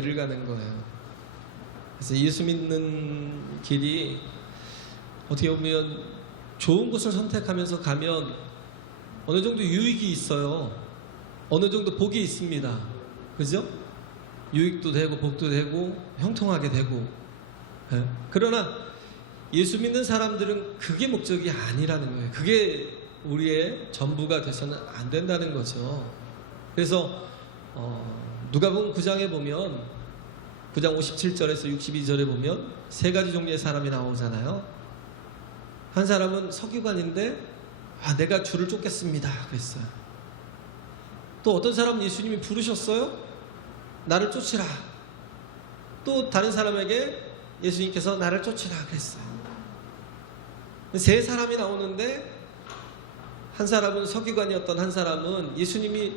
길을 가는 거예요. 그래서 예수 믿는 길이 어떻게 보면 좋은 곳을 선택하면서 가면 어느 정도 유익이 있어요. 어느 정도 복이 있습니다. 그죠? 유익도 되고 복도 되고 형통하게 되고. 그러나 예수 믿는 사람들은 그게 목적이 아니라는 거예요. 그게 우리의 전부가 돼서는 안 된다는 거죠. 그래서 누가복음 9장에 보면 9장 57절에서 62절에 보면 세 가지 종류의 사람이 나오잖아요. 한 사람은 서기관인데 내가 주를 쫓겠습니다 그랬어요. 또 어떤 사람은 예수님이 부르셨어요. 나를 쫓으라. 또 다른 사람에게 예수님께서 나를 쫓으라 그랬어요. 세 사람이 나오는데 한 사람은 서기관이었던 한 사람은 예수님이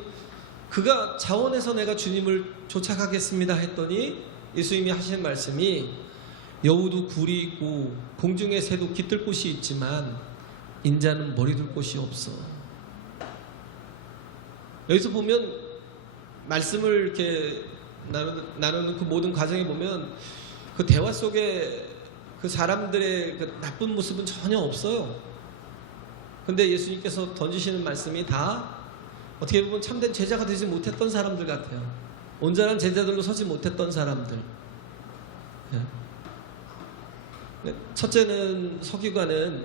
그가 자원해서 내가 주님을 쫓아가겠습니다 했더니 예수님이 하시는 말씀이 여우도 굴이 있고 공중의 새도 깃들 곳이 있지만 인자는 머리 둘 곳이 없어. 여기서 보면 말씀을 이렇게 나누는 그 모든 과정에 보면 그 대화 속에 그 사람들의 그 나쁜 모습은 전혀 없어요. 근데 예수님께서 던지시는 말씀이 다 어떻게 보면 참된 제자가 되지 못했던 사람들 같아요. 온전한 제자들로 서지 못했던 사람들. 첫째는 서기관은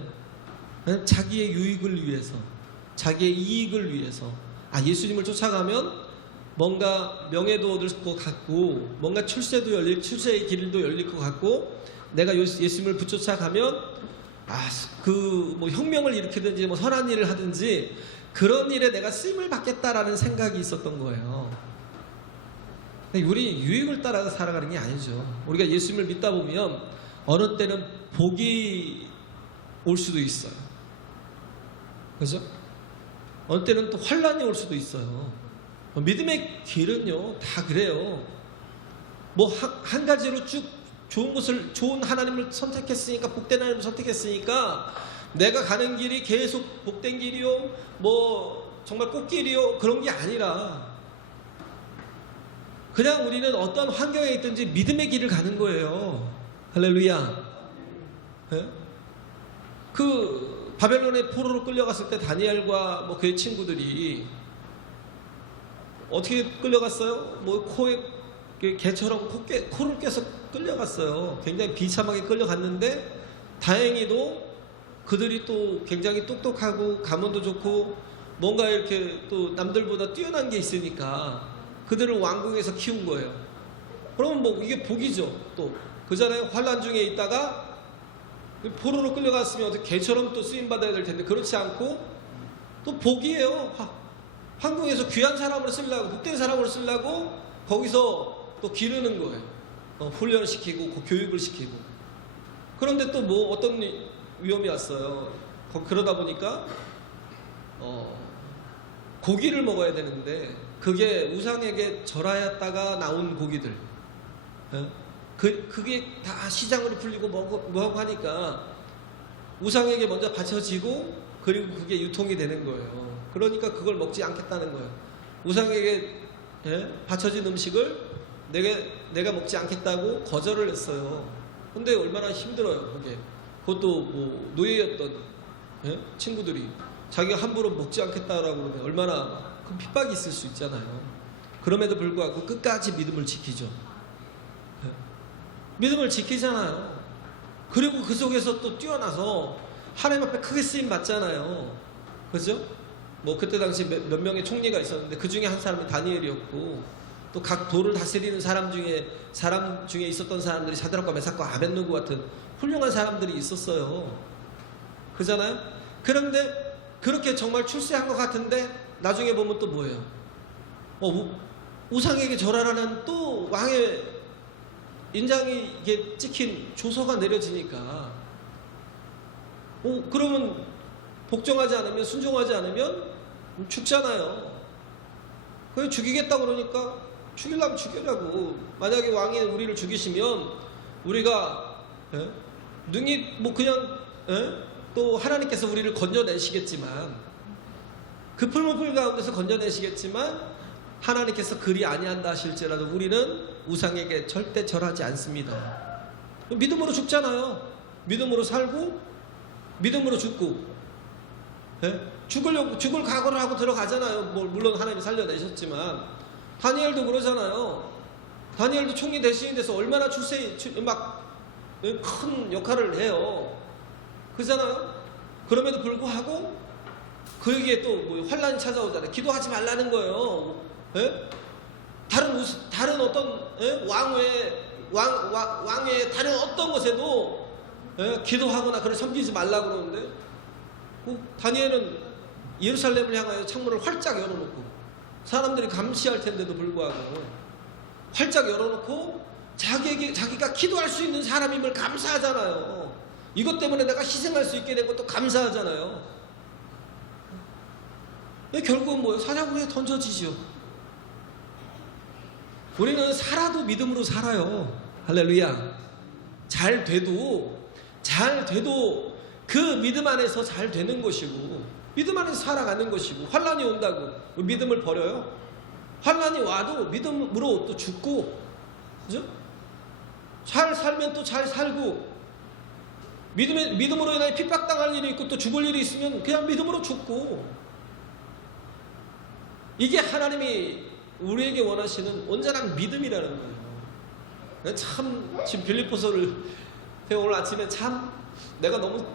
자기의 유익을 위해서, 자기의 이익을 위해서 예수님을 쫓아가면 뭔가 명예도 얻을 것 같고 뭔가 출세의 길도 열릴 것 같고 내가 예수님을 붙쫓아가면 뭐 혁명을 일으키든지 뭐 선한 일을 하든지 그런 일에 내가 쓰임을 받겠다라는 생각이 있었던 거예요. 우리 유익을 따라서 살아가는 게 아니죠. 우리가 예수님을 믿다 보면 어느 때는 복이 올 수도 있어요. 그죠? 어느 때는 또 환란이 올 수도 있어요. 믿음의 길은요 다 그래요. 뭐 한 가지로 쭉 좋은 하나님을 선택했으니까, 복된 하나님을 선택했으니까 내가 가는 길이 계속 복된 길이요 뭐 정말 꽃길이요 그런 게 아니라 그냥 우리는 어떤 환경에 있든지 믿음의 길을 가는 거예요. 할렐루야. 그 바벨론의 포로로 끌려갔을 때 다니엘과 뭐 그의 친구들이 어떻게 끌려갔어요? 뭐 코에 개처럼 코를 껴서 끌려갔어요. 굉장히 비참하게 끌려갔는데 다행히도 그들이 또 굉장히 똑똑하고 가문도 좋고 뭔가 이렇게 또 남들보다 뛰어난 게 있으니까 그들을 왕궁에서 키운 거예요. 그러면 뭐 이게 복이죠. 또 그전에 환란 중에 있다가 포로로 끌려갔으면 어떻게 개처럼 또 쓰임받아야 될 텐데 그렇지 않고 또 복이에요. 황궁에서 귀한 사람으로 쓰려고, 복된 사람으로 쓰려고 거기서 또 기르는 거예요. 훈련시키고 교육을 시키고. 그런데 또 뭐 어떤 위험이 왔어요. 그러다 보니까 고기를 먹어야 되는데 그게 우상에게 절하였다가 나온 고기들. 그게 다 시장으로 풀리고 뭐하고 하니까 우상에게 먼저 바쳐지고 그리고 그게 유통이 되는 거예요. 그러니까 그걸 먹지 않겠다는 거예요. 우상에게 바쳐진 음식을 내가 먹지 않겠다고 거절을 했어요. 근데 얼마나 힘들어요. 그게. 그것도 뭐 노예였던 친구들이 자기가 함부로 먹지 않겠다라고 그러면 얼마나 큰 핍박이 있을 수 있잖아요. 그럼에도 불구하고 끝까지 믿음을 지키죠. 믿음을 지키잖아요. 그리고 그 속에서 또 뛰어나서 하나님 앞에 크게 쓰임 받잖아요. 그죠? 뭐 그때 당시 몇 명의 총리가 있었는데 그 중에 한 사람이 다니엘이었고 또 각 도를 다스리는 사람 중에 있었던 사람들이 사드락과 메삭과 아벳느고 같은 훌륭한 사람들이 있었어요. 그잖아요? 그런데 그렇게 정말 출세한 것 같은데 나중에 보면 또 뭐예요? 우상에게 절하라는 또 왕의 인장이 이게 찍힌 조서가 내려지니까 그러면 복종하지 않으면, 순종하지 않으면 죽잖아요. 그래서 죽이겠다 그러니까 죽이려면 죽이려고. 만약에 왕이 우리를 죽이시면 우리가 능히 뭐 그냥 또 하나님께서 우리를 건져내시겠지만 그 풀무불 가운데서 건져내시겠지만 하나님께서 그리 아니한다 하실지라도 우리는 우상에게 절대 절하지 않습니다. 믿음으로 죽잖아요. 믿음으로 살고 믿음으로 죽고, 예? 죽을 각오를 하고 들어가잖아요. 물론 하나님이 살려내셨지만 다니엘도 그러잖아요. 다니엘도 총리 대신이 돼서 얼마나 큰 역할을 해요. 그러잖아요. 그럼에도 불구하고 그에게 또 환란이 찾아오잖아요. 기도하지 말라는 거예요. 예? 다른 어떤, 예? 왕의 다른 어떤 것에도, 예? 기도하거나 그를 섬기지 말라고 그러는데, 다니엘은 예루살렘을 향하여 창문을 활짝 열어놓고 사람들이 감시할 텐데도 불구하고 활짝 열어놓고 자기가 기도할 수 있는 사람임을 감사하잖아요. 이것 때문에 내가 희생할 수 있게 된 것도 감사하잖아요. 결국은 뭐예요? 사자굴에 던져지죠. 우리는 살아도 믿음으로 살아요. 할렐루야. 잘 돼도 그 믿음 안에서 잘 되는 것이고, 믿음 안에서 살아가는 것이고, 환란이 온다고 믿음을 버려요? 환란이 와도 믿음으로 또 죽고, 그죠? 잘 살면 또 잘 살고, 믿음으로 인하여 핍박당할 일이 있고 또 죽을 일이 있으면 그냥 믿음으로 죽고, 이게 하나님이 우리에게 원하시는 온전한 믿음이라는 거예요. 참 지금 빌립보서를 오늘 아침에 참 내가 너무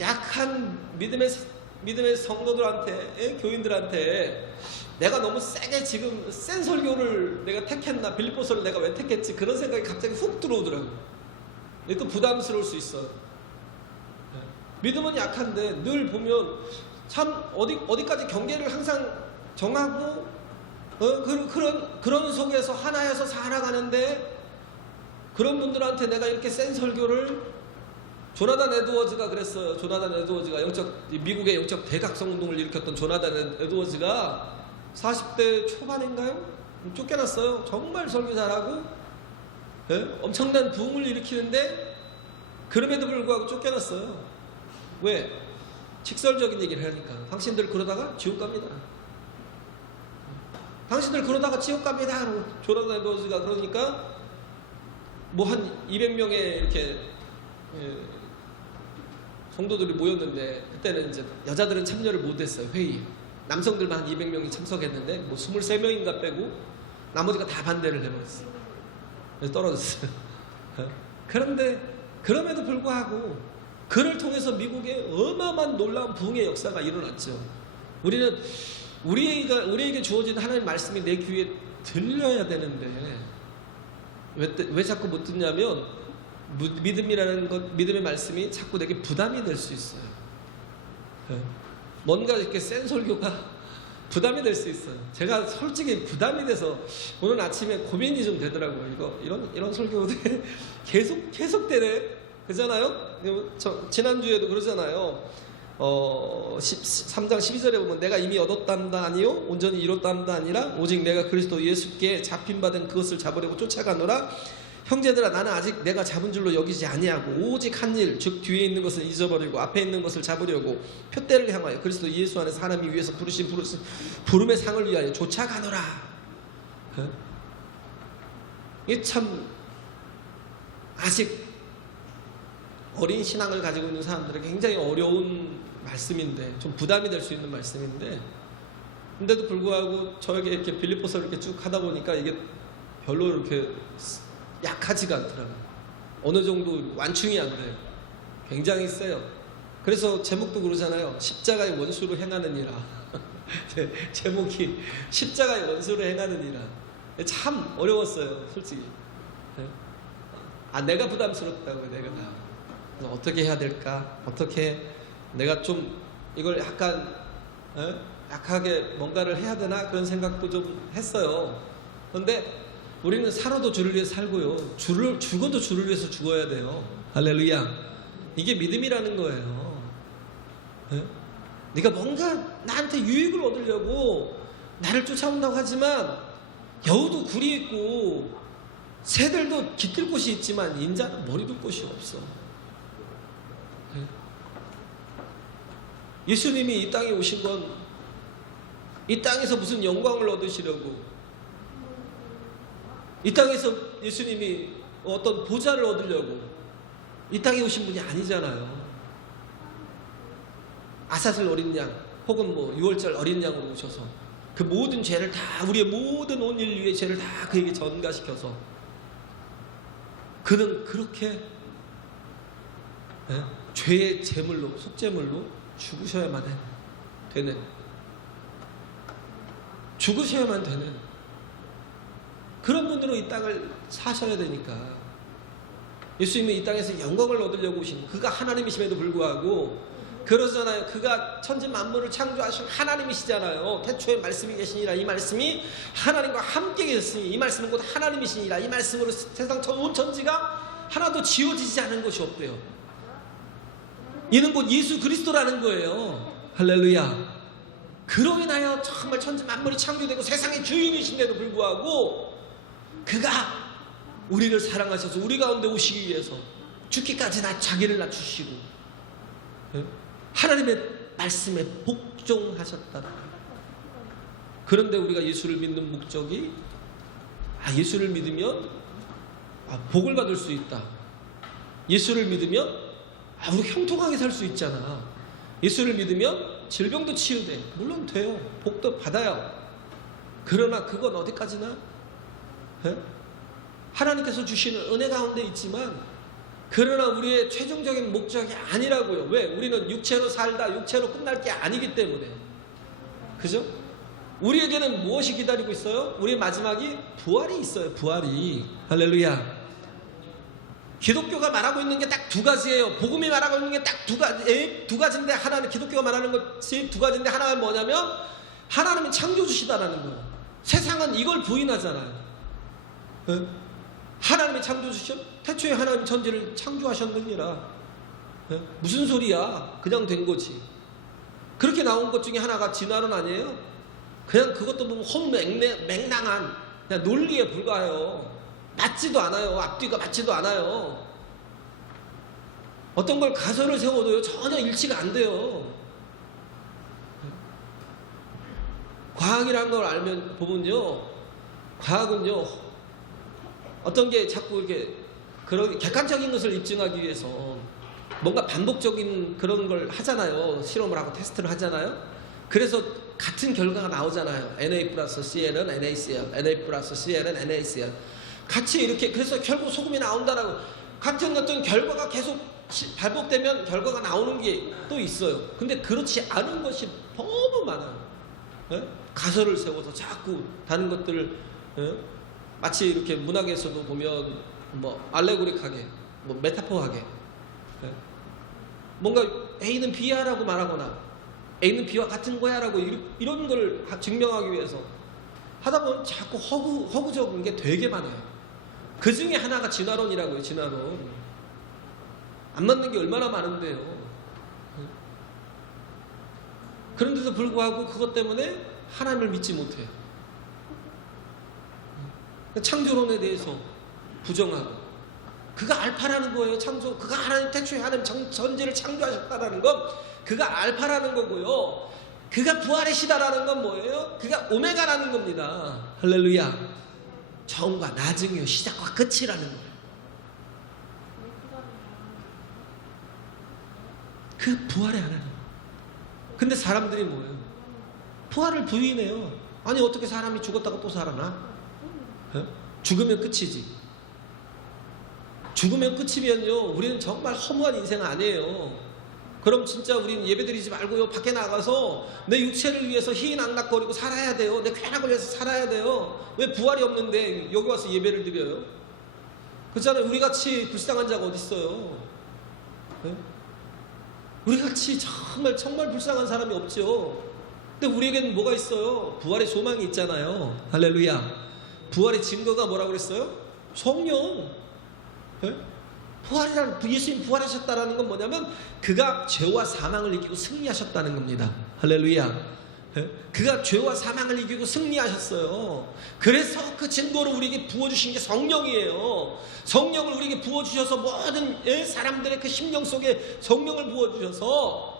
약한 믿음의 성도들한테, 교인들한테 내가 너무 세게 지금 센 설교를 내가 택했나, 빌립보서를 내가 왜 택했지, 그런 생각이 갑자기 훅 들어오더라고요. 또 부담스러울 수 있어요. 믿음은 약한데 늘 보면 참 어디까지 경계를 항상 정하고, 그런 속에서 하나여서 살아가는데, 그런 분들한테 내가 이렇게 센 설교를, 조나단 에드워즈가 그랬어요. 조나단 에드워즈가 미국의 영적 대각성 운동을 일으켰던 조나단 에드워즈가 40대 초반인가요? 쫓겨났어요. 정말 설교 잘하고, 예? 엄청난 부흥을 일으키는데 그럼에도 불구하고 쫓겨났어요. 왜? 직설적인 얘기를 하니까. 당신들 그러다가 지옥 갑니다. 당신들 그러다가 지옥 갑니다. 조나단 에드워즈가 그러니까 한 200명의 이렇게, 성도들이 모였는데, 그때는 이제 여자들은 참여를 못했어요. 회의에. 남성들만 한 200명이 참석했는데 23명인가 빼고 나머지가 다 반대를 해버렸어요. 그래서 떨어졌어요. 그런데 그럼에도 불구하고 그를 통해서 미국에 어마어마한 놀라운 부흥의 역사가 일어났죠. 우리는 우리에게 주어진 하나님의 말씀이 내 귀에 들려야 되는데 왜 자꾸 못 듣냐면, 믿음의 말씀이 자꾸 내게 부담이 될 수 있어요. 뭔가 이렇게 센 설교가 부담이 될 수 있어요. 제가 솔직히 부담이 돼서 오늘 아침에 고민이 좀 되더라고요. 이런 설교들 계속 되네. 그잖아요? 지난주에도 그러잖아요. 3장 12절에 보면 내가 이미 얻었담다 아니요 온전히 이뤘담다 아니라 오직 내가 그리스도 예수께 잡힌받은 그것을 잡으려고 쫓아가노라. 형제들아, 나는 아직 내가 잡은 줄로 여기지 아니하고 오직 한 일, 즉 뒤에 있는 것을 잊어버리고 앞에 있는 것을 잡으려고 표대를 향하여 그리스도 예수 안에서 하나님이 위해서 부르신 부름의 상을 위하여 쫓아가노라. 이게 참 아직 어린 신앙을 가지고 있는 사람들에게 굉장히 어려운 말씀인데, 좀 부담이 될 수 있는 말씀인데, 근데도 불구하고 저에게 이렇게 빌립보서를 이렇게 쭉 하다 보니까 이게 별로 이렇게 약하지가 않더라고요. 어느 정도 완충이 안 돼요. 굉장히 세요. 그래서 제목도 그러잖아요. 십자가의 원수로 행하는 이라. 제목이 십자가의 원수로 행하는 이라. 참 어려웠어요, 솔직히. 내가 부담스럽다고요, 내가. 그래서 어떻게 해야 될까? 어떻게 내가 좀 이걸 약간 약하게 뭔가를 해야 되나? 그런 생각도 좀 했어요. 그런데 우리는 살아도 주를 위해서 살고요, 죽어도 주를 위해서 죽어야 돼요. 할렐루야. 이게 믿음이라는 거예요. 네가 뭔가 나한테 유익을 얻으려고 나를 쫓아온다고 하지만 여우도 굴이 있고 새들도 깃들 곳이 있지만 인자는 머리 둘 곳이 없어. 예수님이 이 땅에 오신 건 이 땅에서 무슨 영광을 얻으시려고, 이 땅에서 예수님이 어떤 보좌를 얻으려고 이 땅에 오신 분이 아니잖아요. 아사슬 어린 양 혹은 뭐 유월절 어린 양으로 오셔서 그 모든 죄를 다, 우리의 모든 온 인류의 죄를 다 그에게 전가시켜서 그는 그렇게 죄의 제물로, 속죄물로 죽으셔야만 되는, 죽으셔야만 되는 그런 분으로 이 땅을 사셔야 되니까 예수님이 이 땅에서 영광을 얻으려고 오신, 그가 하나님이심에도 불구하고 그러잖아요. 그가 천지 만물을 창조하신 하나님이시잖아요. 태초에 말씀이 계시니라. 이 말씀이 하나님과 함께 계셨으니 이 말씀은 곧 하나님이시니라. 이 말씀으로 세상 온 천지가 하나도 지어지지 않은 것이 없대요. 이는 곧 예수 그리스도라는 거예요. 할렐루야. 그로 인하여 정말 천지 만물이 창조되고 세상의 주인이신데도 불구하고 그가 우리를 사랑하셔서 우리 가운데 오시기 위해서 죽기까지 자기를 낮추시고 하나님의 말씀에 복종하셨다. 그런데 우리가 예수를 믿는 목적이 예수를 믿으면 복을 받을 수 있다. 예수를 믿으면 우리 형통하게 살 수 있잖아. 예수를 믿으면 질병도 치유돼. 물론 돼요. 복도 받아요. 그러나 그건 어디까지나 하나님께서 주시는 은혜 가운데 있지만, 그러나 우리의 최종적인 목적이 아니라고요. 왜? 우리는 육체로 살다 육체로 끝날 게 아니기 때문에. 그죠? 우리에게는 무엇이 기다리고 있어요? 우리의 마지막이 부활이 있어요. 부활이. 할렐루야. 기독교가 말하고 있는 게 딱 두 가지예요. 복음이 말하고 있는 게 딱 두 가지인데, 하나는 기독교가 말하는 것이 두 가지인데, 하나는 뭐냐면 하나님이 창조주시다라는 거예요. 세상은 이걸 부인하잖아요. 하나님이 창조주셔? 태초에 하나님 천지를 창조하셨느니라. 무슨 소리야? 그냥 된 거지. 그렇게 나온 것 중에 하나가 진화론 아니에요? 그냥 그것도 뭐 맹랑한 그냥 논리에 불과해요. 맞지도 않아요. 앞뒤가 맞지도 않아요. 어떤 걸 가설을 세워도요 전혀 일치가 안 돼요. 과학이라는 걸 알면 보면요, 과학은요 어떤 게 자꾸 이렇게 그런 객관적인 것을 입증하기 위해서 뭔가 반복적인 그런 걸 하잖아요. 실험을 하고 테스트를 하잖아요. 그래서 같은 결과가 나오잖아요. Na 플러스 Cl은 NaCl, Na 플러스 Cl은 NaCl. 같이 이렇게, 그래서 결국 소금이 나온다라고, 같은 어떤 결과가 계속 반복되면 결과가 나오는 게 또 있어요. 근데 그렇지 않은 것이 너무 많아요. 가설을 세워서 자꾸 다른 것들을 마치 이렇게 문학에서도 보면 뭐 알레고릭하게, 뭐 메타포하게 뭔가 A는 B야라고 말하거나 A는 B와 같은 거야라고 이런 걸 증명하기 위해서 하다 보면 자꾸 허구적인 게 되게 많아요. 그 중에 하나가 진화론이라고요. 진화론. 안 맞는 게 얼마나 많은데요. 그런데도 불구하고 그것 때문에 하나님을 믿지 못해요. 창조론에 대해서 부정하고, 그가 알파라는 거예요. 그가 하나님 태초에 하나님 전지를 창조하셨다라는 건 그가 알파라는 거고요. 그가 부활이시다라는 건 뭐예요? 그가 오메가라는 겁니다. 할렐루야. 처음과 나중이요, 시작과 끝이라는 거예요. 그 부활의 하나님. 근데 사람들이 뭐예요? 부활을 부인해요. 아니 어떻게 사람이 죽었다가 또 살아나? 죽으면 끝이지. 죽으면 끝이면요 우리는 정말 허무한 인생 아니에요. 그럼 진짜 우리는 예배드리지 말고요 밖에 나가서 내 육체를 위해서 희희낙낙거리고 살아야 돼요. 내 쾌락을 위해서 살아야 돼요. 왜 부활이 없는데 여기 와서 예배를 드려요? 그렇잖아요. 우리같이 불쌍한 자가 어디 있어요? 우리같이 정말 불쌍한 사람이 없죠. 근데 우리에게는 뭐가 있어요? 부활의 소망이 있잖아요. 할렐루야. 부활의 증거가 뭐라고 그랬어요? 성령. 예수님 부활하셨다라는 건 뭐냐면 그가 죄와 사망을 이기고 승리하셨다는 겁니다. 할렐루야. 그가 죄와 사망을 이기고 승리하셨어요. 그래서 그 증거로 우리에게 부어주신 게 성령이에요. 성령을 우리에게 부어주셔서 모든 사람들의 그 심령 속에 성령을 부어주셔서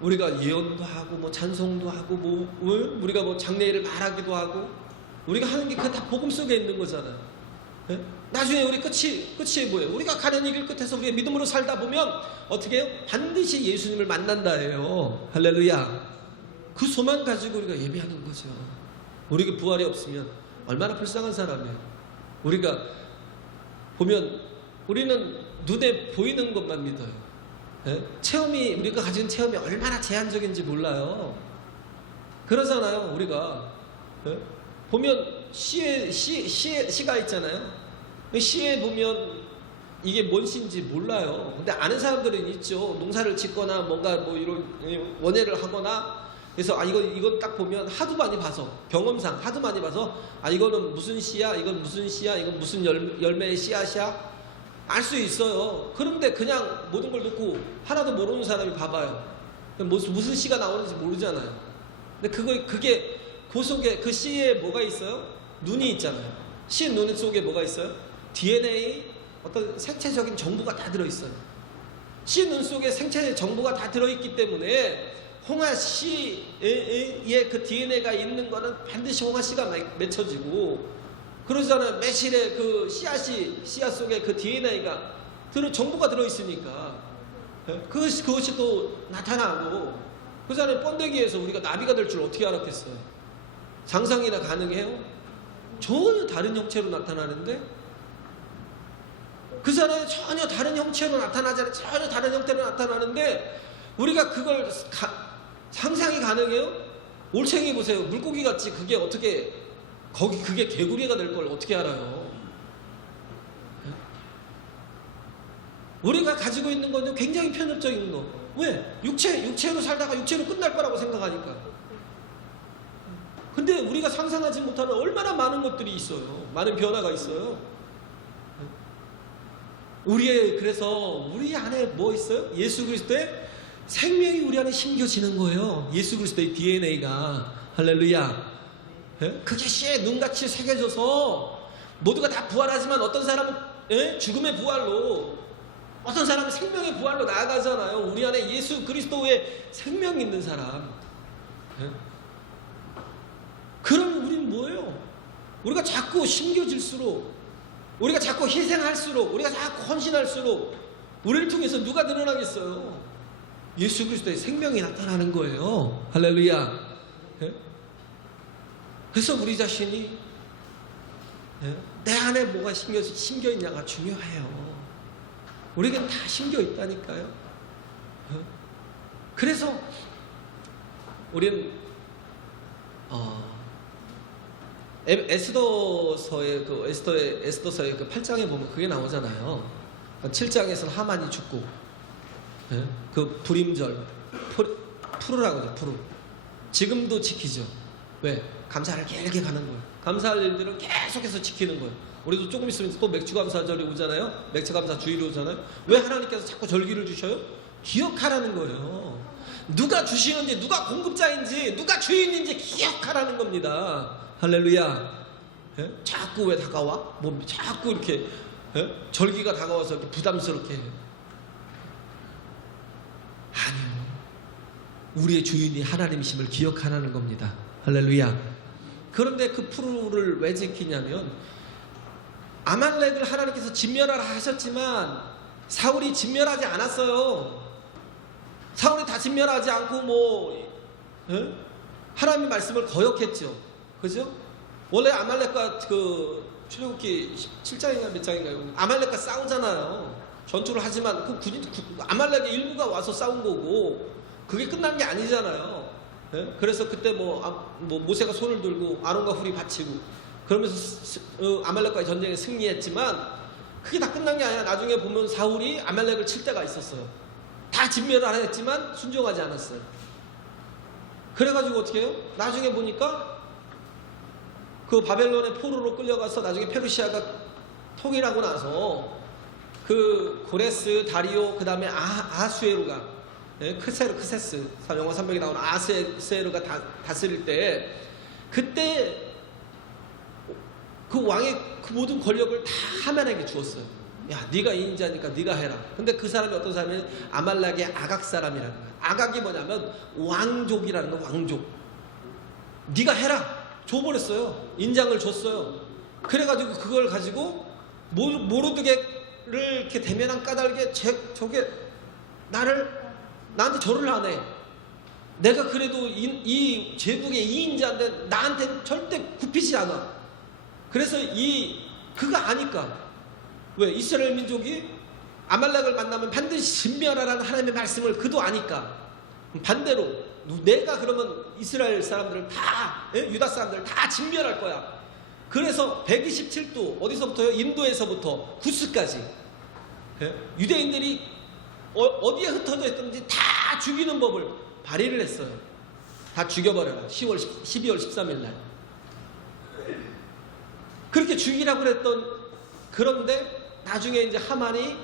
우리가 예언도 하고 뭐 찬송도 하고 뭐 우리가 뭐 장래일을 말하기도 하고 우리가 하는 게 그 다 복음 속에 있는 거잖아요. 예? 나중에 우리 끝이 뭐예요? 우리가 가려는 길 끝에서 우리가 믿음으로 살다 보면 어떻게 해요? 반드시 예수님을 만난다예요. 할렐루야. 그 소망 가지고 우리가 예배하는 거죠. 우리가 부활이 없으면 얼마나 불쌍한 사람이에요. 우리가 보면 우리는 눈에 보이는 것만 믿어요. 예? 우리가 가진 체험이 얼마나 제한적인지 몰라요. 그러잖아요. 우리가 예? 보면 시가 있잖아요. 시에 보면 이게 뭔 시인지 몰라요. 근데 아는 사람들은 있죠. 농사를 짓거나 뭔가 뭐 이런 원예를 하거나 그래서 이건 딱 보면 하도 많이 봐서 경험상 하도 많이 봐서 이거는 무슨 씨야, 이건 무슨 씨야, 이건 무슨 열매의 씨앗이야 알 수 있어요. 그런데 그냥 모든 걸 듣고 하나도 모르는 사람이 봐봐요. 무슨 씨가 나오는지 모르잖아요. 근데 그게 그 속에 그 씨에 뭐가 있어요? 눈이 있잖아요. 씨 눈 속에 뭐가 있어요? DNA 어떤 생체적인 정보가 다 들어있어요. 씨 눈 속에 생체 정보가 다 들어있기 때문에 홍아 씨의 그 DNA가 있는 거는 반드시 홍아 씨가 맺혀지고 그러잖아요. 매실의 그 씨앗 속에 그 DNA가 정보가 들어있으니까 그것이 또 나타나고 그러잖아요. 번데기에서 우리가 나비가 될 줄 어떻게 알았겠어요? 상상이나 가능해요? 전혀 다른 형체로 나타나는데 그잖아요. 전혀 다른 형체로 나타나잖아요. 전혀 다른 형태로 나타나는데 우리가 그걸 상상이 가능해요? 올챙이 보세요. 물고기 같지 그게 어떻게 그게 개구리가 될 걸 어떻게 알아요? 우리가 가지고 있는 건 굉장히 편협적인 거. 왜? 육체로 살다가 육체로 끝날 거라고 생각하니까. 근데 우리가 상상하지 못하는 얼마나 많은 것들이 있어요. 많은 변화가 있어요. 그래서 우리 안에 뭐 있어요? 예수 그리스도의 생명이 우리 안에 심겨지는 거예요. 예수 그리스도의 DNA가. 할렐루야. 그게 씨에 눈같이 새겨져서 모두가 다 부활하지만 어떤 사람은 죽음의 부활로 어떤 사람은 생명의 부활로 나아가잖아요. 우리 안에 예수 그리스도의 생명이 있는 사람. 그러면 우리는 뭐예요? 우리가 자꾸 심겨질수록 우리가 자꾸 희생할수록 우리가 자꾸 헌신할수록 우리를 통해서 누가 늘어나겠어요? 예수 그리스도의 생명이 나타나는 거예요. 할렐루야. 그래서 우리 자신이 내 안에 뭐가 심겨 있냐가 중요해요. 우리에겐 다 심겨 있다니까요. 그래서 우리는 에스더서의 그 8장에 보면 그게 나오잖아요. 7장에서는 하만이 죽고 그 불임절 푸르라고 하죠. 푸르. 지금도 지키죠. 왜? 감사를 길게 가는 거예요. 감사할 일들은 계속해서 지키는 거예요. 우리도 조금 있으면 또 맥주감사절이 오잖아요. 맥주감사 주일이 오잖아요. 왜 하나님께서 자꾸 절기를 주셔요? 기억하라는 거예요. 누가 주시는지, 누가 공급자인지, 누가 주인인지 기억하라는 겁니다. 할렐루야. 자꾸 왜 다가와? 자꾸 이렇게 절기가 다가와서 이렇게 부담스럽게 해요. 아니요. 우리의 주인이 하나님이심을 기억하라는 겁니다. 할렐루야. 그런데 그 푸르를 왜 지키냐면 아말렉을 하나님께서 진멸하라 하셨지만 사울이 진멸하지 않았어요. 사울이 다 진멸하지 않고 하나님의 말씀을 거역했죠. 그죠? 원래 아말렉과 출애굽기 17장인가 몇 장인가요? 아말렉과 싸우잖아요. 전투를 하지만 아말렉의 일부가 와서 싸운 거고 그게 끝난 게 아니잖아요. 그래서 그때 모세가 손을 들고 아론과 훌이 바치고 그러면서 아말렉과의 전쟁에 승리했지만 그게 다 끝난 게 아니라 나중에 보면 사울이 아말렉을 칠 때가 있었어요. 다 진멸을 안 했지만 순종하지 않았어요. 그래가지고 어떻게 해요? 나중에 보니까 그 바벨론의 포로로 끌려가서 나중에 페르시아가 통일하고 나서 그 고레스, 다리오, 그 다음에 아하수에로가 크세스 영화 300에 나오는 아하수에로가 다스릴 때 그때 그 왕의 그 모든 권력을 다 하만에게 주었어요. 야, 네가 인자니까 네가 해라. 근데 그 사람이 어떤 사람이냐면 아말렉의 아각 사람이라는 거예요. 아각이 뭐냐면 왕족이라는 거, 왕족. 네가 해라. 줘버렸어요. 인장을 줬어요. 그래가지고 그걸 가지고 모르드게를 이렇게 대면한 까닭에 저게 나한테 절을 안 해. 내가 그래도 이 제국의 2인자인데 나한테 절대 굽히지 않아. 그래서 그거 아니까. 왜? 이스라엘 민족이 아말렉을 만나면 반드시 진멸하라는 하나님의 말씀을 그도 아니까. 반대로 내가 그러면 이스라엘 사람들을 다, 유다 사람들을 다 진멸할 거야. 그래서 127도 어디서부터요? 인도에서부터 구스까지 유대인들이 어디에 흩어져 있든지 다 죽이는 법을 발의를 했어요. 다 죽여버려라. 12월 13일 날 그렇게 죽이라고 그랬던. 그런데 나중에 이제 하만이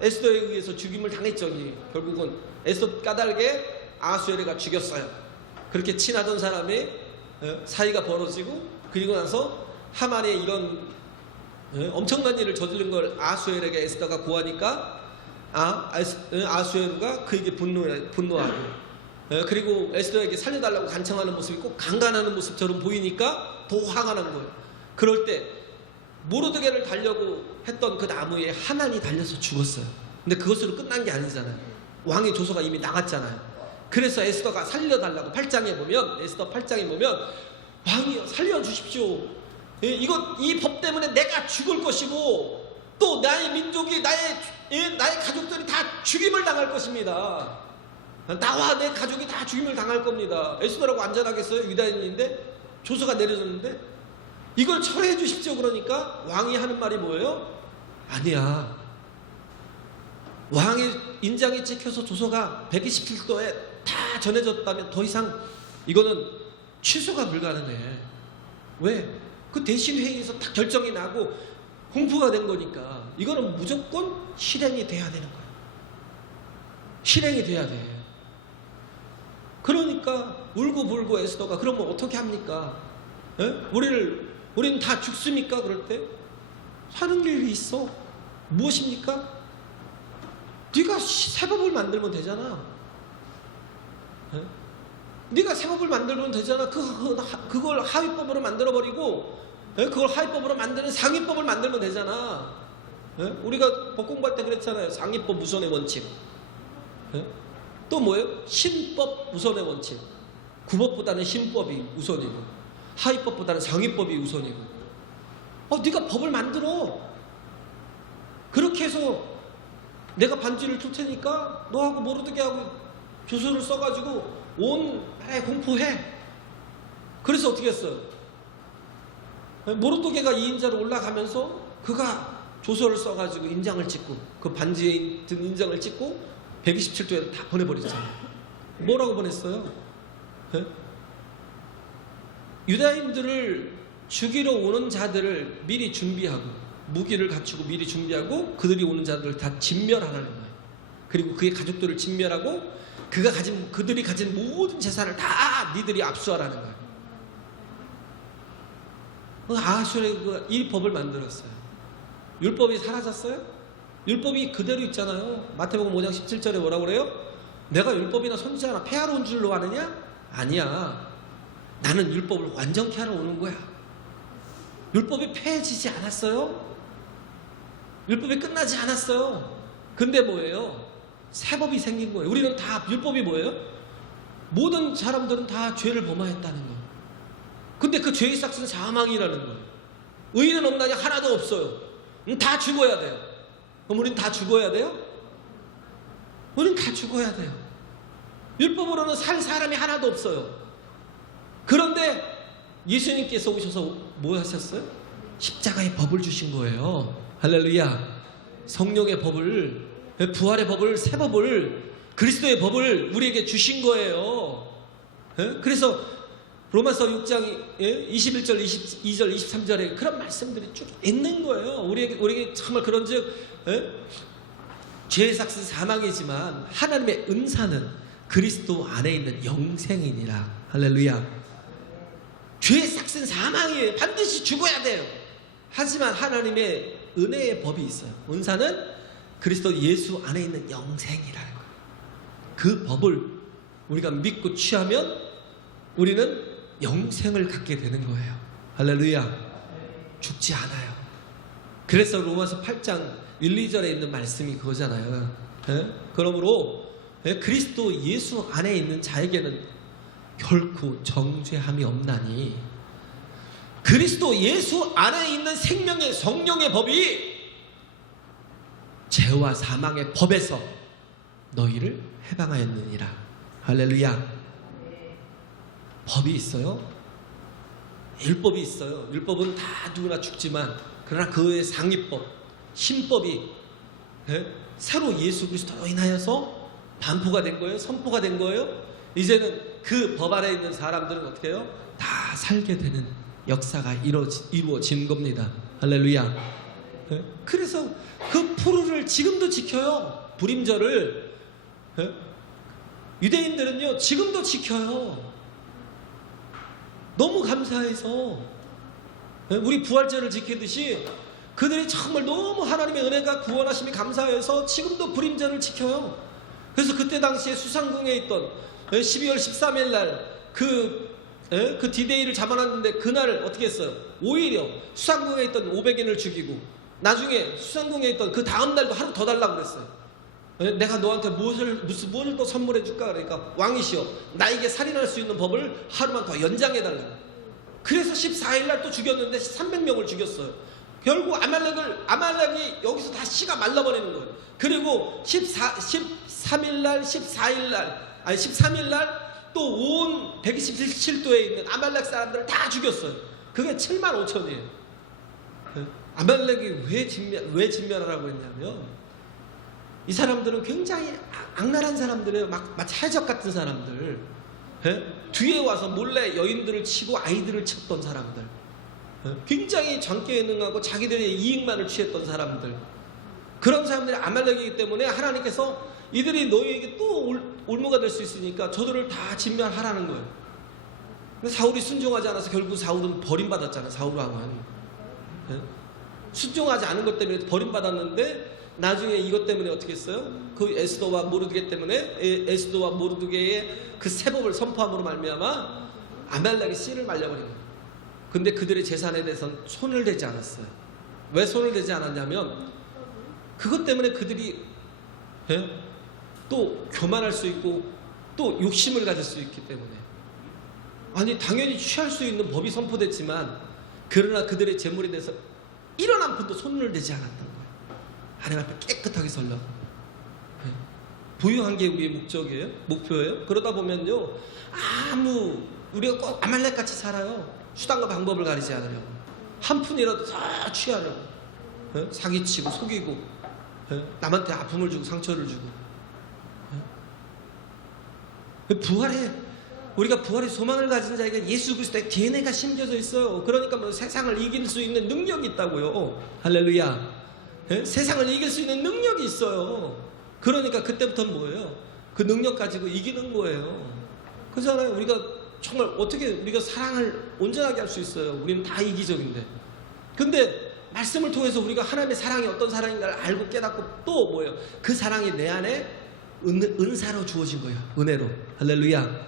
에스더에 의해서 죽임을 당했죠. 결국은 에스더 까닭에 아하수에르가 죽였어요. 그렇게 친하던 사람이 사이가 벌어지고, 그리고 나서 하만의 이런 엄청난 일을 저지른 걸 아하수에르에게 에스더가 고하니까 아하수에르가 그에게 분노하고, 그리고 에스더에게 살려달라고 간청하는 모습이 꼭 강간하는 모습처럼 보이니까 더 화가 난 거예요. 그럴 때 모르드게를 달려고 했던 그 나무에 하만이 달려서 죽었어요. 근데 그것으로 끝난 게 아니잖아요. 왕의 조서가 이미 나갔잖아요. 그래서 에스더가 살려달라고 8장에 보면, 에스더 8장에 보면, 왕이여 살려주십시오. 이 법 때문에 내가 죽을 것이고 또 나의 민족이 나의 가족들이 다 죽임을 당할 것입니다. 나와 내 가족이 다 죽임을 당할 겁니다. 에스더라고 안전하겠어요? 유다인인데 조서가 내려졌는데 이걸 철회해 주십시오. 그러니까 왕이 하는 말이 뭐예요? 아니야. 왕의 인장이 찍혀서 조서가 127도에 다 전해졌다면 더 이상 이거는 취소가 불가능해. 왜? 그 대신 회의에서 딱 결정이 나고 공포가 된 거니까 이거는 무조건 실행이 돼야 되는 거야. 실행이 돼야 돼. 그러니까 울고불고 에스더가 그러면 어떻게 합니까? 우리는 다 죽습니까? 그럴 때 하는 일이 있어. 무엇입니까? 네가 세법을 만들면 되잖아. 네가 세법을 만들면 되잖아. 그걸 하위법으로 만들어버리고 그걸 하위법으로 만드는 상위법을 만들면 되잖아. 우리가 법 공부할 때 그랬잖아요. 상위법 우선의 원칙. 또 뭐예요? 신법 우선의 원칙. 구법보다는 신법이 우선이고 하위법보다는 상위법이 우선이고. 네가 법을 만들어. 그렇게 해서 내가 반지를 줄 테니까 너하고 모르드게하고 조서를 써가지고 온 나라에 공포해. 그래서 어떻게 했어요? 모르드게가 2인자로 올라가면서 그가 조서를 써가지고 인장을 찍고 그 반지에 든 인장을 찍고 127도에 다 보내버렸잖아요. 뭐라고 보냈어요? 유다인들을 죽이러 오는 자들을 미리 준비하고 무기를 갖추고 미리 준비하고 그들이 오는 자들을 다 진멸하라는 거예요. 그리고 그의 가족들을 진멸하고 그들이 가진 모든 재산을 다 니들이 압수하라는 거예요. 아하수에르가 이 법을 만들었어요. 율법이 사라졌어요? 율법이 그대로 있잖아요. 마태복음 5장 17절에 뭐라고 그래요? 내가 율법이나 선지자나 폐하러 온 줄로 아느냐? 아니야. 나는 율법을 완전케 하러 오는 거야. 율법이 폐해지지 않았어요. 율법이 끝나지 않았어요. 근데 뭐예요? 세법이 생긴 거예요. 우리는 다 율법이 뭐예요? 모든 사람들은 다 죄를 범하였다는 거예요. 근데 그 죄의 삭스는 사망이라는 거예요. 의인은 없나냐? 하나도 없어요. 다 죽어야 돼요. 그럼 우리는 다 죽어야 돼요? 우리는 다 죽어야 돼요. 율법으로는 살 사람이 하나도 없어요. 그런데 예수님께서 오셔서 뭐 하셨어요? 십자가의 법을 주신 거예요. 할렐루야. 성령의 법을, 부활의 법을, 새 법을, 그리스도의 법을 우리에게 주신 거예요. 그래서 로마서 6장 21절, 22절, 23절에 그런 말씀들이 쭉 있는 거예요. 우리에게 정말 그런즉 죄의 삭은 사망이지만 하나님의 은사는 그리스도 안에 있는 영생이니라. 할렐루야. 죄의 삭은 사망이에요. 반드시 죽어야 돼요. 하지만 하나님의 은혜의 법이 있어요. 은사는 그리스도 예수 안에 있는 영생이라는 거예요. 그 법을 우리가 믿고 취하면 우리는 영생을 갖게 되는 거예요. 할렐루야. 죽지 않아요. 그래서 로마서 8장 1, 2절에 있는 말씀이 그거잖아요. 그러므로 그리스도 예수 안에 있는 자에게는 결코 정죄함이 없나니, 그리스도 예수 안에 있는 생명의 성령의 법이 죄와 사망의 법에서 너희를 해방하였느니라. 할렐루야. 법이 있어요. 율법이 있어요. 율법은 다 누구나 죽지만, 그러나 그 외의 상위법, 신법이 새로 예수 그리스도로 인하여서 반포가 된 거예요. 선포가 된 거예요. 이제는 그 법 안에 있는 사람들은 어떻게 해요? 다 살게 되는 역사가 이루어진 겁니다. 할렐루야. 그래서 그 푸르를 지금도 지켜요. 불임절을. 유대인들은요 지금도 지켜요. 너무 감사해서 우리 부활절을 지키듯이 그들이 정말 너무 하나님의 은혜가 구원하심이 감사해서 지금도 불임절을 지켜요. 그래서 그때 당시에 수상궁에 있던 12월 13일 날 그 디데이를 잡아놨는데, 그날을 어떻게 했어요? 오히려 수상궁에 있던 500인을 죽이고, 나중에 수상궁에 있던 그 다음 날도 하루 더 달라고 그랬어요. 내가 너한테 무엇을 또 선물해 줄까? 그러니까 왕이시여, 나에게 살인할 수 있는 법을 하루만 더 연장해 달라고. 그래서 14일 날 또 죽였는데 300명을 죽였어요. 결국 아말렉이 여기서 다 씨가 말라버리는 거예요. 그리고 13일 날, 14일 날, 아니 13일 날 또 온 127도에 있는 아말렉 사람들을 다 죽였어요. 그게 7만 5천이에요. 아말렉이 왜 진멸하라고 했냐면, 이 사람들은 굉장히 악랄한 사람들이에요. 마치 해적 같은 사람들. 뒤에 와서 몰래 여인들을 치고 아이들을 쳤던 사람들. 굉장히 장기에 능하고 자기들의 이익만을 취했던 사람들. 그런 사람들이 아말렉이기 때문에 하나님께서 이들이 너희에게 또 올무가 될 수 있으니까 저들을 다 진멸하라는 거예요. 근데 사울이 순종하지 않아서 결국 사울은 버림받았잖아요. 사울 왕은 순종하지 않은 것 때문에 버림받았는데, 나중에 이것 때문에 어떻게 했어요? 그 에스더와 모르드게 때문에, 에스더와 모르드게의 그 세법을 선포함으로 말미암아 아말렉의 씨를 말려버린 거예요. 근데 그들의 재산에 대해서는 손을 대지 않았어요. 왜 손을 대지 않았냐면, 그것 때문에 그들이 또 교만할 수 있고 또 욕심을 가질 수 있기 때문에. 아니 당연히 취할 수 있는 법이 선포됐지만, 그러나 그들의 재물에 대해서 1원 한 푼도 손을 대지 않았던 거예요. 하나님 앞에 깨끗하게 설려고. 부유한 게 우리의 목표예요. 그러다 보면요, 우리가 꼭 아말렉같이 살아요. 수단과 방법을 가리지 않으려고, 한 푼이라도 다 취하려고, 사기치고 속이고, 남한테 아픔을 주고 상처를 주고. 우리가 부활의 소망을 가진 자에게 예수 그리스도의 DNA가 심겨져 있어요. 그러니까 뭐 세상을 이길 수 있는 능력이 있다고요. 할렐루야. 세상을 이길 수 있는 능력이 있어요. 그러니까 그때부터는 뭐예요? 그 능력 가지고 이기는 거예요. 그렇잖아요. 우리가 정말 어떻게 우리가 사랑을 온전하게 할 수 있어요? 우리는 다 이기적인데. 근데 말씀을 통해서 우리가 하나님의 사랑이 어떤 사랑인가를 알고 깨닫고, 또 뭐예요? 그 사랑이 내 안에 은사로 주어진 거예요. 은혜로. 할렐루야.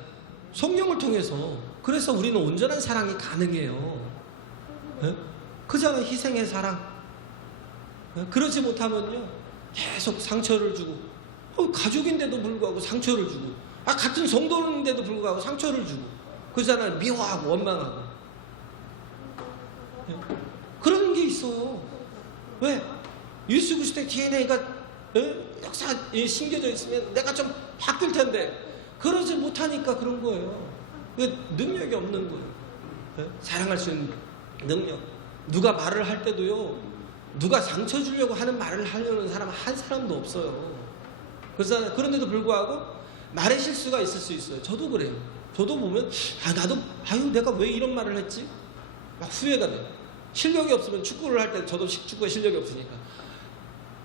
성령을 통해서. 그래서 우리는 온전한 사랑이 가능해요. 그잖아요. 희생의 사랑. 그러지 못하면요, 계속 상처를 주고, 가족인데도 불구하고 상처를 주고, 같은 성도인데도 불구하고 상처를 주고, 그잖아요. 미워하고 원망하고. 그런 게 있어요. 왜? 예수 그리스도의 DNA가 역사에 심겨져 있으면 내가 좀 바뀔 텐데, 그러지 못하니까 그런 거예요. 능력이 없는 거예요. 사랑할 수 있는 능력. 누가 말을 할 때도요, 누가 상처 주려고 하는 말을 하려는 사람 한 사람도 없어요. 그런데도 불구하고 말의 실수가 있을 수 있어요. 저도 그래요. 저도 보면 내가 왜 이런 말을 했지? 막 후회가 돼요. 실력이 없으면 축구를 할 때, 저도 축구에 실력이 없으니까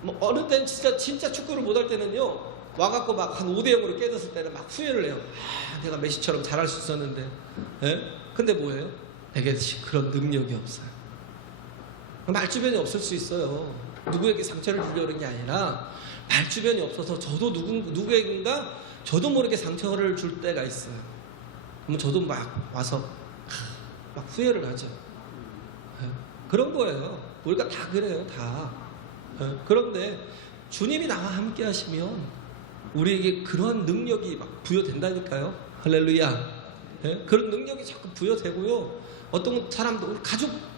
뭐 어느 때는 진짜 축구를 못 할 때는요, 와갖고 막 한 5대0으로 깨졌을 때는 막 후회를 해요. 내가 메시처럼 잘할 수 있었는데. 근데 뭐예요? 내게 그런 능력이 없어요. 말주변이 없을 수 있어요. 누구에게 상처를 주려고 그런 게 아니라, 말주변이 없어서 저도 누구에게인가 저도 모르게 상처를 줄 때가 있어요. 그러면 저도 막 와서 막 후회를 하죠. 그런 거예요. 우리가 다 그래요, 다. 그런데 주님이 나와 함께 하시면 우리에게 그러한 능력이 막 부여된다니까요. 할렐루야. 그런 능력이 자꾸 부여되고요. 어떤 사람도 우리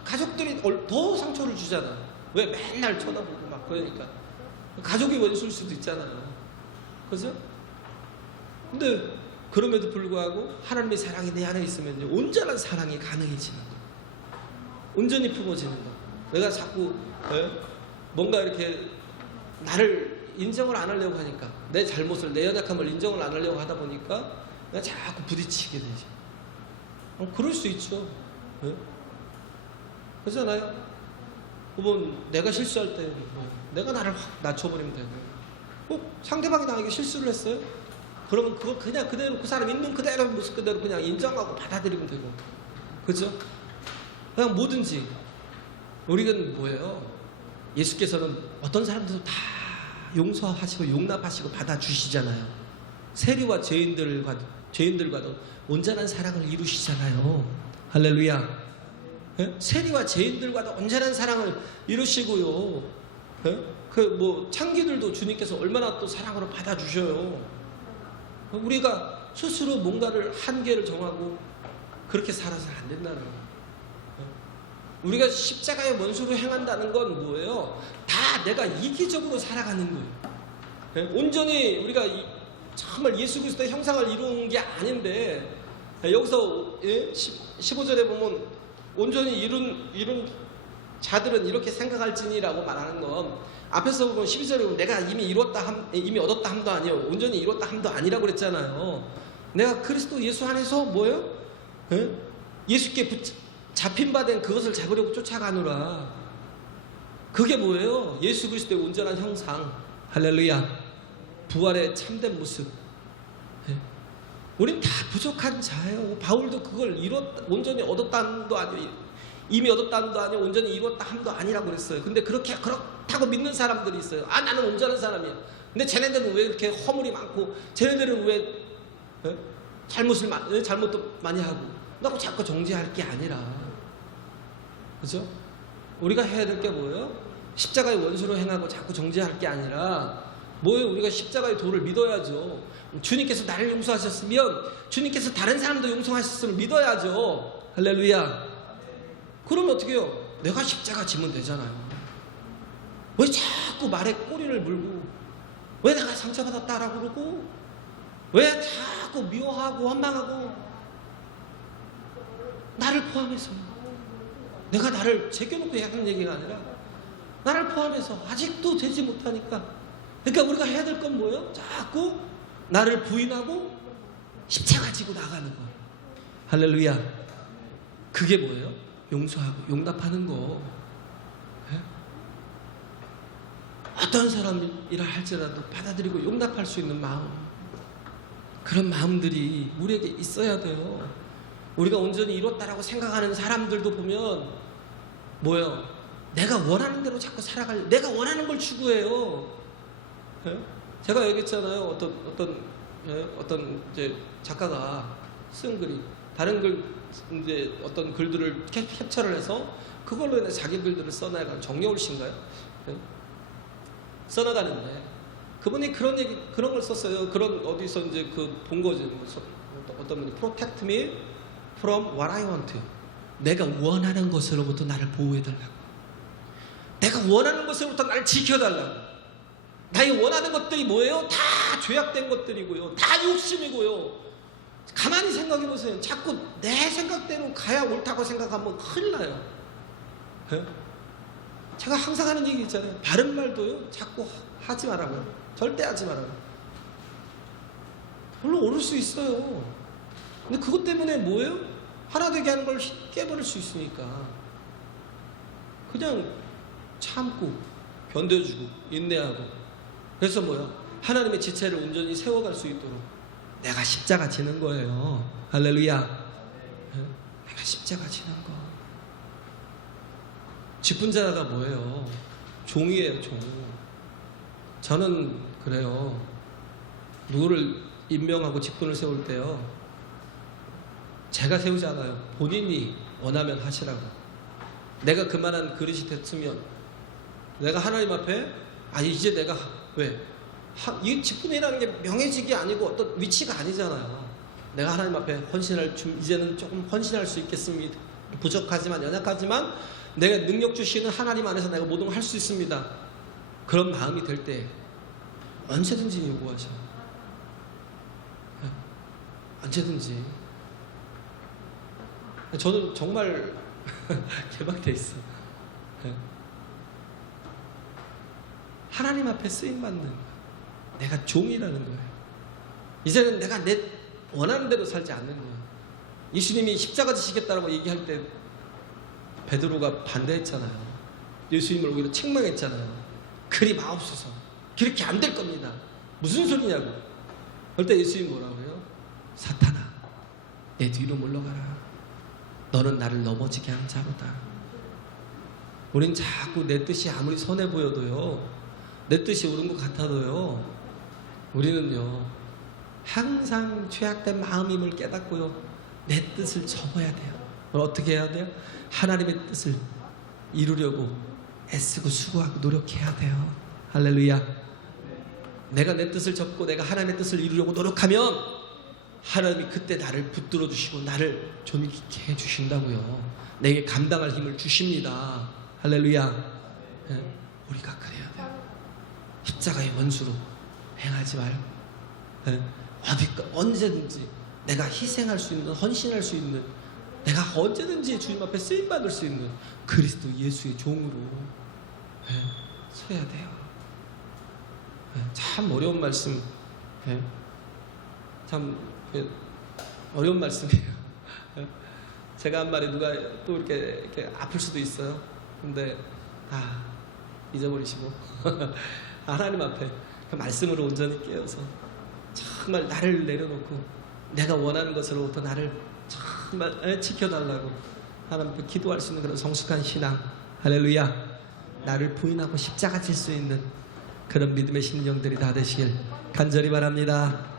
가족들이 더 상처를 주잖아요. 왜 맨날 쳐다보고 막 그러니까. 가족이 원수일 수도 있잖아요. 그죠? 근데 그럼에도 불구하고 하나님의 사랑이 내 안에 있으면 온전한 사랑이 가능해지는 거예요. 온전히 품어지는 거. 내가 자꾸 뭔가 이렇게 나를 인정을 안 하려고 하니까 내 잘못을 내 연약함을 인정을 안 하려고 하다 보니까 내가 자꾸 부딪히게 되죠. 그럴 수 있죠. 그렇잖아요. 그러면 내가 실수할 때 내가 나를 확 낮춰버리면 되고 상대방이 나에게 실수를 했어요? 그러면 그거 그냥 그대로 그 사람 있는 그대로 모습 그대로 그냥 인정하고 받아들이면 되고 그죠? 그냥 뭐든지 우리는 뭐예요? 예수께서는 어떤 사람들도 다 용서하시고 용납하시고 받아주시잖아요. 세리와 죄인들과도 온전한 사랑을 이루시잖아요. 할렐루야. 세리와 죄인들과도 온전한 사랑을 이루시고요. 창기들도 주님께서 얼마나 또 사랑으로 받아주셔요. 우리가 스스로 뭔가를 한계를 정하고 그렇게 살아서는 안 된다는 거예요. 우리가 십자가의 원수로 행한다는 건 뭐예요? 다 내가 이기적으로 살아가는 거예요. 온전히 우리가 정말 예수 그리스도의 형상을 이룬 게 아닌데 여기서 15절에 보면 온전히 이룬 자들은 이렇게 생각할지니라고 말하는 건 앞에서 보면 12절에 보면 내가 이미 이미 얻었다 함도 아니요 온전히 이뤘다 함도 아니라고 그랬잖아요. 내가 그리스도 예수 안에서 뭐예요? 예수께 잡힌 바 된 그것을 잡으려고 쫓아가노라. 그게 뭐예요? 예수 그리스도의 온전한 형상. 할렐루야. 부활의 참된 모습. 우린 다 부족한 자예요. 바울도 그걸 온전히 얻었다 함도 아니요 이미 얻었다 함도 아니요 온전히 이뤘다 함도 아니라고 그랬어요. 근데 그렇다고 믿는 사람들이 있어요. 나는 온전한 사람이야. 근데 쟤네들은 왜 이렇게 허물이 많고 쟤네들은 왜 잘못도 많이 하고 나고 자꾸 정죄할 게 아니라 그죠? 우리가 해야 될 게 뭐예요? 십자가의 원수로 행하고 자꾸 정죄할 게 아니라 뭐예요? 우리가 십자가의 도를 믿어야죠. 주님께서 나를 용서하셨으면 주님께서 다른 사람도 용서하셨으면 믿어야죠. 할렐루야. 그러면 어떻게 해요? 내가 십자가 지면 되잖아요. 왜 자꾸 말에 꼬리를 물고 왜 내가 상처받았다라고 그러고 왜 자꾸 미워하고 원망하고 나를 포함해서 내가 나를 제껴놓고 하는 얘기가 아니라 나를 포함해서 아직도 되지 못하니까 그러니까 우리가 해야 될 건 뭐예요? 자꾸 나를 부인하고 십자가 지고 나가는 거. 할렐루야. 그게 뭐예요? 용서하고 용납하는 거. 어떤 사람이라 할지라도 받아들이고 용납할 수 있는 마음. 그런 마음들이 우리에게 있어야 돼요. 우리가 온전히 이뤘다라고 생각하는 사람들도 보면 뭐예요? 내가 원하는 대로 자꾸 살아가려. 내가 원하는 걸 추구해요. 제가 얘기했잖아요. 어떤 이제 작가가 쓴 글이 다른 글 이제 어떤 글들을 캡처를 해서 그걸로 인해 자기 글들을 써나가는 정여울 씨인가요? 써나가는데 그분이 그런 걸 썼어요. 그런 어디서 이제 본 거지. 어떤 분이 protect me from what I want. 내가 원하는 것으로부터 나를 보호해달라고. 내가 원하는 것으로부터 나를 지켜달라고. 나의 원하는 것들이 뭐예요? 다 죄악된 것들이고요. 다 욕심이고요. 가만히 생각해보세요. 자꾸 내 생각대로 가야 옳다고 생각하면 큰일 나요. 제가 항상 하는 얘기 있잖아요. 바른 말도요. 자꾸 하지 말라고요. 절대 하지 말라고요. 물론 옳을 수 있어요. 근데 그것 때문에 뭐예요? 하나 되게 하는 걸 깨버릴 수 있으니까 그냥 참고 견뎌주고 인내하고 그래서 뭐야? 하나님의 지체를 온전히 세워갈 수 있도록 내가 십자가 지는 거예요. 할렐루야. 내가 십자가 지는 거. 직분자가 뭐예요? 종이에요, 종. 저는 그래요. 누구를 임명하고 직분을 세울 때요. 제가 세우지 않아요. 본인이 원하면 하시라고. 내가 그만한 그릇이 됐으면 내가 하나님 앞에 이제 내가 왜? 이 직분이라는 게 명예직이 아니고 어떤 위치가 아니잖아요. 내가 하나님 앞에 헌신할 이제는 조금 헌신할 수 있겠습니다. 부족하지만 연약하지만 내가 능력 주시는 하나님 안에서 내가 모든 걸 할 수 있습니다. 그런 마음이 될 때 언제든지 요구하셔. 언제든지. 저는 정말 개박돼 있어. 하나님 앞에 쓰임 받는 내가 종이라는 거예요. 이제는 내가 내 원하는 대로 살지 않는 거예요. 예수님이 십자가 지시겠다라고 얘기할 때 베드로가 반대했잖아요. 예수님을 오히려 책망했잖아요. 그리 마옵소서. 그렇게 안 될 겁니다. 무슨 소리냐고. 그럴 때 예수님이 뭐라고 해요? 사탄아, 내 뒤로 물러가라. 너는 나를 넘어지게 한 자로다. 우린 자꾸 내 뜻이 아무리 선해 보여도요, 내 뜻이 옳은 것 같아도요, 우리는요 항상 죄악된 마음임을 깨닫고요 내 뜻을 접어야 돼요. 그럼 어떻게 해야 돼요? 하나님의 뜻을 이루려고 애쓰고 수고하고 노력해야 돼요. 할렐루야. 내가 내 뜻을 접고 내가 하나님의 뜻을 이루려고 노력하면 하나님이 그때 나를 붙들어 주시고 나를 존귀케 해주신다고요. 내게 감당할 힘을 주십니다. 할렐루야. 우리가 그래야 돼요. 십자가의 원수로 행하지 말고 언제든지 내가 희생할 수 있는, 헌신할 수 있는, 내가 언제든지 주님 앞에 쓰임받을 수 있는 그리스도 예수의 종으로 서야 돼요. 참 어려운 말씀, 참 어려운 말씀이에요. 제가 한 말이 누가 또 이렇게 아플 수도 있어요. 근데 잊어버리시고 하나님 앞에 그 말씀으로 온전히 깨어서 정말 나를 내려놓고 내가 원하는 것으로부터 나를 정말 지켜달라고 하나님 앞에 기도할 수 있는 그런 성숙한 신앙, 할렐루야, 나를 부인하고 십자가 질 수 있는 그런 믿음의 심령들이 다 되시길 간절히 바랍니다.